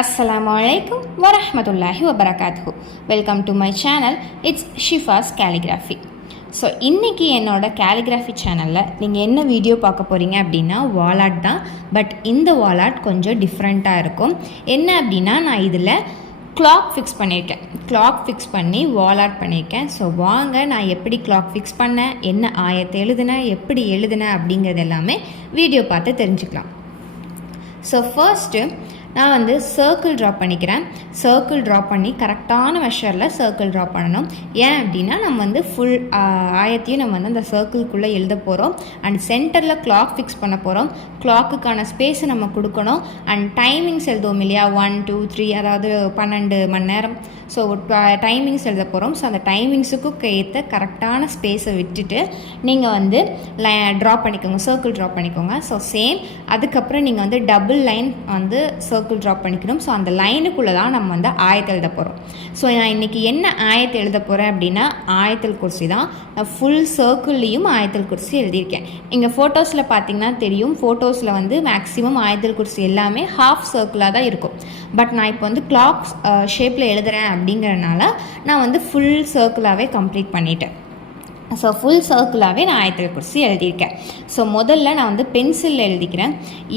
Assalamu alaikum wa rahmatullahi wa barakatuhu. Welcome to my channel. It's Shifa's Calligraphy. So இன்றைக்கி என்னோடய calligraphy சேனலில் நீங்கள் என்ன வீடியோ பார்க்க போகிறீங்க அப்படின்னா வால் ஆர்ட் தான். பட் இந்த வால் ஆர்ட் கொஞ்சம் டிஃப்ரெண்ட்டாக இருக்கும். என்ன அப்படின்னா நான் இதில் கிளாக் ஃபிக்ஸ் பண்ணியிருக்கேன். கிளாக் ஃபிக்ஸ் பண்ணி வால் ஆர்ட் பண்ணியிருக்கேன். ஸோ வாங்க நான் எப்படி கிளாக் ஃபிக்ஸ் பண்ணேன், என்ன ஆயத்தை எழுதுனேன், எப்படி எழுதுனேன் அப்படிங்கிறது எல்லாமே வீடியோ பார்த்து தெரிஞ்சுக்கலாம். ஸோ ஃபர்ஸ்ட்டு நான் சர்க்கிள் ட்ரா பண்ணிக்கிறேன். சர்க்கிள் ட்ரா பண்ணி கரெக்டான மெஷரில் சர்க்கிள் ட்ரா பண்ணணும். ஏன் அப்படின்னா நம்ம ஃபுல் ஆயத்தையும் நம்ம அந்த சர்க்கிள்குள்ளே எழுத போகிறோம். அண்ட் சென்டரில் கிளாக் ஃபிக்ஸ் பண்ண போகிறோம். கிளாக்குக்கான ஸ்பேஸை நம்ம கொடுக்கணும். அண்ட் டைமிங்ஸ் எழுதுவோம் இல்லையா, 1 2 3, அதாவது 12 மணி நேரம். ஸோ டைமிங்ஸ் எழுத போகிறோம். ஸோ அந்த டைமிங்ஸுக்கும் ஏற்ற கரெக்டான ஸ்பேஸை விட்டுட்டு நீங்கள் ட்ரா பண்ணிக்கோங்க, சர்க்கிள் ட்ரா பண்ணிக்கோங்க. ஸோ சேம் அதுக்கப்புறம் நீங்கள் டபுள் லைன் சர்க்கிள் ட்ரா பண்ணிக்கணும். ஸோ அந்த லைனுக்குள்ளே தான் நம்ம ஆயத்தை எழுத போகிறோம். ஸோ நான் இன்றைக்கி என்ன ஆயத்தை எழுத போகிறேன் அப்படின்னா ஆயத்தல் குர்சி தான். நான் ஃபுல் சர்க்கிள்லேயும் ஆயத்தல் குர்சி எழுதியிருக்கேன். இங்கே ஃபோட்டோஸில் பார்த்தீங்கன்னா தெரியும், ஃபோட்டோஸில் மேக்ஸிமம் ஆயத்தல் குர்சி எல்லாமே ஹாஃப் சர்க்கிளாக தான் இருக்கும். பட் நான் இப்போ கிளாக் ஷேப்பில் எழுதுகிறேன் அப்படிங்கிறனால நான் ஃபுல் சர்க்கிளாகவே கம்ப்ளீட் பண்ணிட்டேன். ஸோ ஃபுல் சர்க்கிளாகவே நான் ஆயத்தல் குர்சி எழுதியிருக்கேன். ஸோ முதல்ல நான் பென்சிலில் எழுதிக்கிறேன்.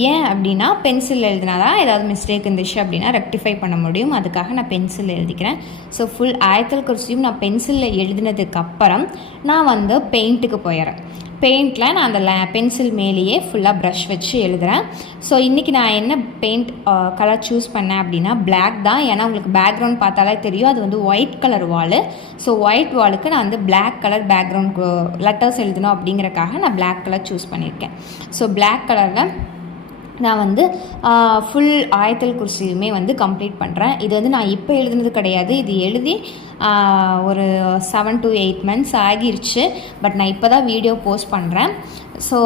ஏன் அப்படின்னா பென்சிலில் எழுதினா தான் ஏதாவது மிஸ்டேக் இருந்துச்சு அப்படின்னா ரெக்டிஃபை பண்ண முடியும். அதுக்காக நான் பென்சிலில் எழுதிக்கிறேன். ஸோ ஃபுல் ஆயத்தல் குர்சியும் நான் பென்சிலில் எழுதினதுக்கப்புறம் நான் பெயிண்ட்டுக்கு போயிடுறேன். பெயிண்டில் நான் அந்த பென்சில் மேலேயே ஃபுல்லாக ப்ரஷ் வச்சு எழுதுகிறேன். ஸோ இன்றைக்கி நான் என்ன பெயிண்ட் கலர் சூஸ் பண்ணேன் அப்படின்னா பிளாக் தான். ஏன்னா உங்களுக்கு பேக்ரவுண்ட் பார்த்தாலே தெரியும், அது ஒயிட் கலர் வாலு. ஸோ ஒயிட் வாலுக்கு நான் பிளாக் கலர் பேக்ரவுண்ட் லெட்டர்ஸ் எழுதணும் அப்படிங்கிறக்காக நான் பிளாக் கலர் சூஸ் பண்ணியிருக்கேன். ஸோ பிளாக் கலரில் நான் ஃபுல் ஆயத்தல் குர்சியுமே கம்ப்ளீட் பண்ணுறேன். இது நான் இப்போ எழுதுனது கிடையாது. இது எழுதி ஒரு 7 to 8 months ஆகிருச்சு. பட் நான் இப்போ தான் வீடியோ போஸ்ட் பண்ணுறேன். ஸோ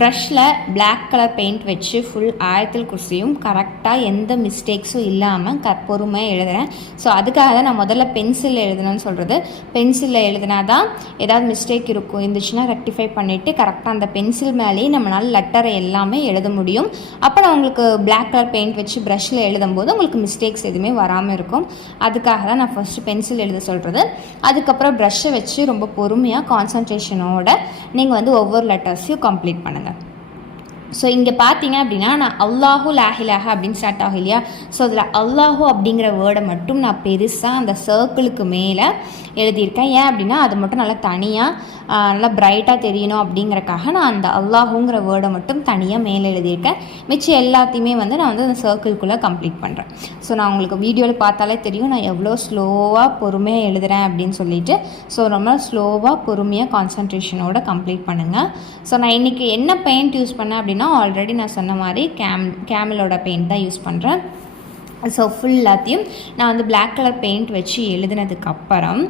ப்ரஷில் பிளாக் கலர் பெயிண்ட் வச்சு ஃபுல் ஆயத்தல் குர்சியும் கரெக்டாக எந்த மிஸ்டேக்ஸும் இல்லாமல் பொறுமையாக எழுதுகிறேன். ஸோ அதுக்காக தான் நான் முதல்ல பென்சிலில் எழுதணும்னு சொல்கிறது. பென்சிலில் எழுதினா தான் ஏதாவது மிஸ்டேக் இருந்துச்சுன்னா ரெக்டிஃபை பண்ணிவிட்டு கரெக்டாக அந்த பென்சில் மேலேயே நம்மளால் லெட்டரை எல்லாமே எழுத முடியும். அப்போ நான் உங்களுக்கு பிளாக் கலர் பெயிண்ட் வச்சு ப்ரஷில் எழுதும்போது உங்களுக்கு மிஸ்டேக்ஸ் எதுவுமே வராமல் இருக்கும். அதுக்காக தான் நான் ஃபஸ்ட்டு பென்சில் எழுத சொல்கிறது. அதுக்கப்புறம் ப்ரஷ்ஷை வச்சு ரொம்ப பொறுமையாக கான்சன்ட்ரேஷனோட நீங்கள் ஒவ்வொரு லெட்டர்ஸையும் கம்ப்ளீட் பண்ணுங்கள். ஸோ இங்கே பார்த்தீங்க அப்படின்னா நான் அல்லாஹு லாஹிலாஹ அப்படின்னு ஸ்டார்ட் ஆகும் இல்லையா. ஸோ அதில் அல்லாஹு அப்படிங்கிற வேர்டை மட்டும் நான் பெருசாக அந்த சர்க்கிளுக்கு மேலே எழுதியிருக்கேன். ஏன் அப்படின்னா அது மட்டும் நல்லா தனியாக நல்லா பிரைட்டாக தெரியணும் அப்படிங்கிறக்காக நான் அந்த அல்லாஹுங்கிற வேர்டை மட்டும் தனியாக மேலே எழுதியிருக்கேன். மிச்சம் எல்லாத்தையுமே நான் அந்த சர்க்கிள்குள்ளே கம்ப்ளீட் பண்ணுறேன். ஸோ நான் உங்களுக்கு வீடியோவில் பார்த்தாலே தெரியும் நான் எவ்வளோ ஸ்லோவாக பொறுமையாக எழுதுகிறேன் அப்படின்னு சொல்லிட்டு. ஸோ ரொம்ப ஸ்லோவாக பொறுமையாக கான்சன்ட்ரேஷனோட கம்ப்ளீட் பண்ணுங்கள். ஸோ நான் இன்றைக்கி என்ன பெயிண்ட் யூஸ் பண்ணேன் அப்படின்னா ஆல்ரெடி நான் சொன்ன மாதிரி கேமலோட பெயிண்ட் தான் யூஸ் பண்ணுறேன். ஸோ ஃபுல்லாத்தையும் நான் பிளாக் கலர் பெயிண்ட் வச்சு எழுதினதுக்கப்புறம்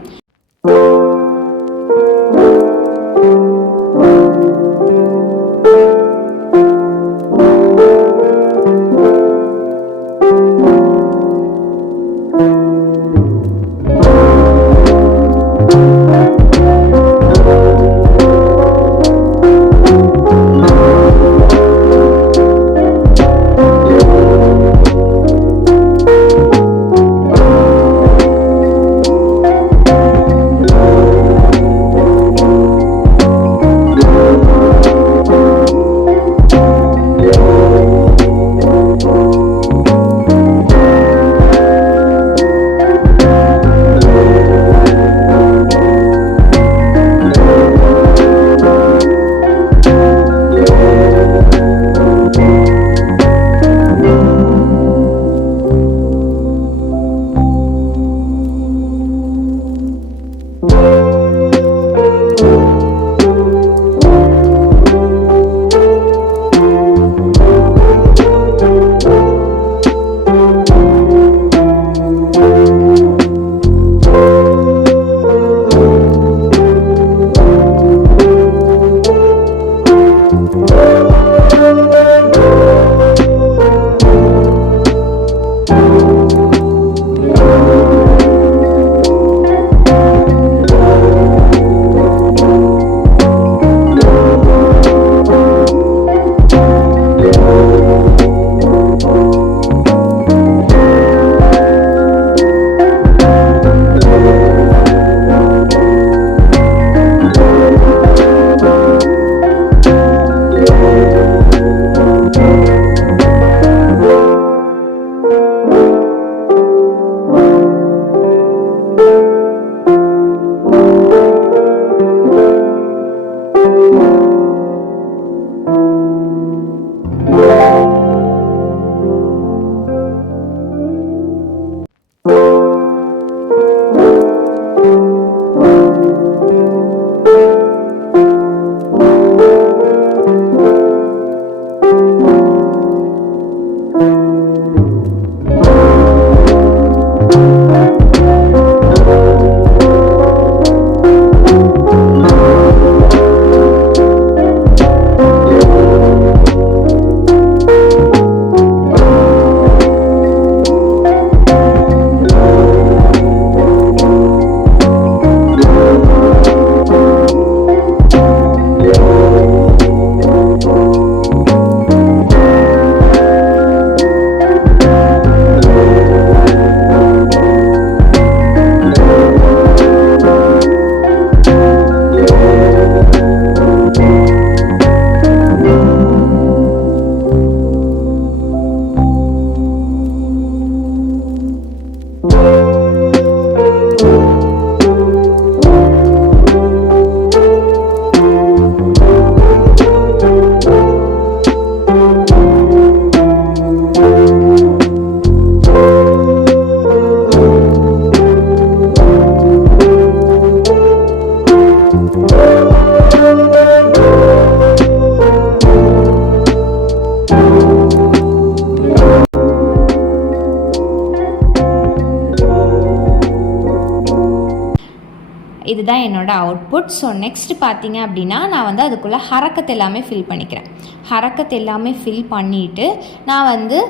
இதுதான் என்னோட அவுட்புட். ஸோ நெக்ஸ்ட் பார்த்தீங்க அப்படின்னா நான் வந்து அதுக்குள்ளே ஹரக்கத் எல்லாமே ஃபில் பண்ணிக்கிறேன். ஹரக்கத் எல்லாமே ஃபில் பண்ணிவிட்டு நான் வந்து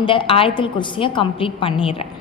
இந்த ஆயத்துல் குர்சியை கம்ப்ளீட் பண்ணிடுறேன்.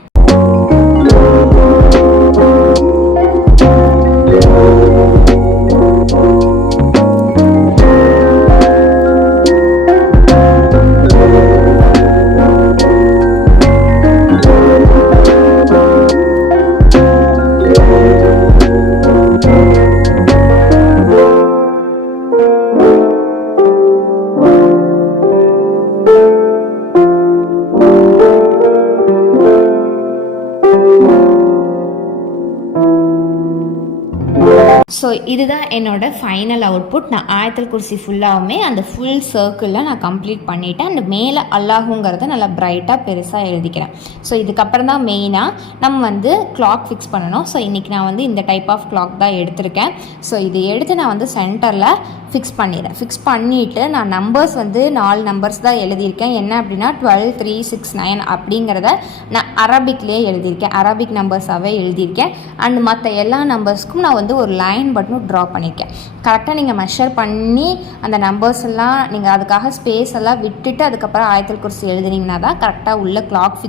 ஸோ இதுதான் என்னோடய ஃபைனல் அவுட்புட். நான் ஆயத்துல் குர்சி ஃபுல்லாகவுமே அந்த ஃபுல் சர்க்கிளில் நான் கம்ப்ளீட் பண்ணிவிட்டேன். அந்த மேலே அல்லாஹுங்கிறத நல்லா பிரைட்டாக பெருசாக எழுதிக்கிறேன். ஸோ இதுக்கப்புறம் தான் மெயினாக நம்ம வந்து கிளாக் ஃபிக்ஸ் பண்ணணும். ஸோ இன்றைக்கி நான் வந்து இந்த டைப் ஆஃப் கிளாக் தான் எடுத்திருக்கேன். ஸோ இது எடுத்து நான் வந்து சென்டரில் ஃபிக்ஸ் பண்ணிடுறேன். ஃபிக்ஸ் பண்ணிவிட்டு நான் நம்பர்ஸ் வந்து 4 நம்பர்ஸ் தான் எழுதியிருக்கேன். என்ன அப்படின்னா 12, 3, 6, 9 அப்படிங்கிறத நான் அரபிக்லேயே எழுதியிருக்கேன். அரபிக் நம்பர்ஸாகவே எழுதியிருக்கேன். அண்ட் மற்ற எல்லா நம்பர்ஸ்க்கும் நான் வந்து ஒரு லைன் பட்டன் ட்ரா பண்ணியிருக்கேன். கரெக்டாக நீங்கள் மெஷர் பண்ணி அந்த நம்பர்ஸ் எல்லாம் நீங்கள் அதுக்காக ஸ்பேஸ் எல்லாம் விட்டுட்டு அதுக்கப்புறம் ஆயத்துல் குர்சி எழுதுனீங்கன்னா தான் கரெக்டாக உள்ள கிளாக்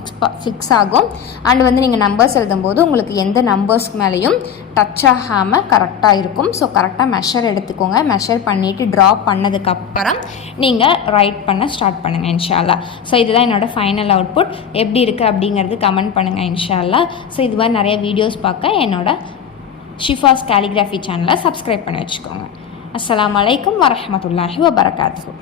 ஃபிக்ஸ் ஆகும். அண்ட் வந்து நீங்கள் நம்பர்ஸ் எழுதும்போது உங்களுக்கு எந்த நம்பர்ஸ்க்கு மேலேயும் டச் ஆகாமல் கரெக்டாக இருக்கும். ஸோ கரெக்டாக மெஷர் எடுத்துக்கோங்க. மெஷர் பண்ணிவிட்டு ட்ரா பண்ணதுக்கப்புறம் நீங்கள் ரைட் பண்ண ஸ்டார்ட் பண்ணுங்கள் இன்ஷா அல்லாஹ். ஸோ இதுதான் என்னோடய ஃபைனல் அவுட்புட். எப்படி இருக்குது அப்படிங்கிறது கமெண்ட் பண்ணுங்கள் இன்ஷா அல்லாஹ். ஸோ இது மாதிரி நிறைய வீடியோஸ் பார்க்க என்னோட ஷிஃபாஸ் கேலிகிராஃபி சேனலை சப்ஸ்கிரைப் பண்ணி வச்சுக்கோங்க. அஸ்ஸலாமு அலைக்கும் வரஹ்மத்துல்லாஹி வபரகாத்துஹு.